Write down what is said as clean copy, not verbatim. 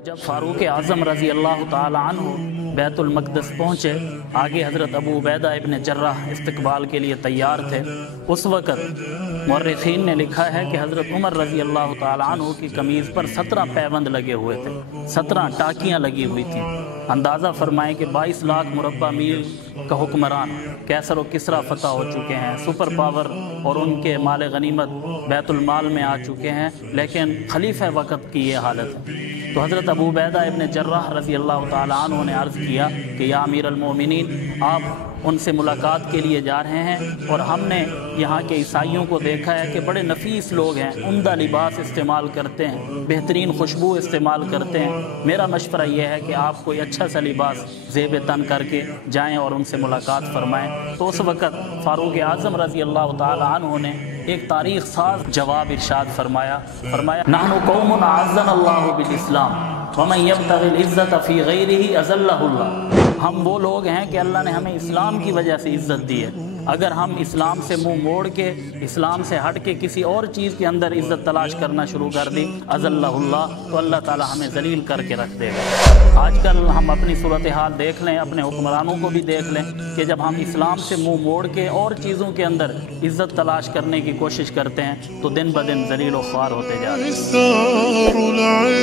जब फारूक आज़म रज़ी अल्लाह ताला अन्हु बैतुल मक़दस पहुँचे, आगे हज़रत अबू उबैदा इब्न जर्राह इस्तकबाल के लिए तैयार थे। उस वक़्त मुअर्रिख़ीन ने लिखा है कि हज़रत उमर रज़ी अल्लाह ताला अन्हु की कमीज़ पर 17 पैबंद लगे हुए थे, 17 टाकियाँ लगी हुई थीं। अंदाज़ा फरमाएं कि 22 लाख मुरब्बा मील का हुक्मरान कैसर व किसरा फ़तह हो चुके हैं, सुपर पावर और उनके माल गनीमत बैतुल माल में आ चुके हैं, लेकिन खलीफा वक़्त की ये हालत है। तो हज़रत अबू उबैदा इब्न जर्राह रज़ी अल्लाह ताला अन्हु ने अर्ज़ किया कि या अमीर अल-मोमिनीन, आप उनसे मुलाकात के लिए जा रहे हैं और हमने यहाँ के ईसाइयों को देखा है कि बड़े नफीस लोग हैं, उम्दा लिबास इस्तेमाल करते हैं, बेहतरीन खुशबू इस्तेमाल करते हैं। मेरा मशवरा यह है कि आप कोई अच्छा सा लिबास ज़ेब तन करके जाएँ और उनसे मुलाकात फ़रमाएँ। तो उस वक़्त फ़ारूक आज़म रज़ी अल्लाह ताला अन्हु ने एक तारीख़ साज़ जवाब इरशाद फरमाया नहनु कौमुन अअज़्ज़नल्लाहु बिल इस्लाम व मन यब्तग़िल इज़्ज़त फ़ी ग़ैरिही अज़ल्लहुल्लाह। हम वो लोग हैं कि अल्लाह ने हमें इस्लाम की वजह से इज़्ज़त दी है। अगर हम इस्लाम से मुंह मोड़ के, इस्लाम से हट के किसी और चीज़ के अंदर इज़्ज़त तलाश करना शुरू कर दी, अज़ल्लहुल्लाह, तो अल्लाह ताला हमें ज़लील करके रख देगा। आजकल हम अपनी सूरत हाल देख लें, अपने हुक्मरानों को भी देख लें कि जब हम इस्लाम से मुंह मोड़ के और चीज़ों के अंदर इज़्ज़त तलाश करने की कोशिश करते हैं तो दिन ब दिन ज़लील व ख्वार होते जा रहे हैं।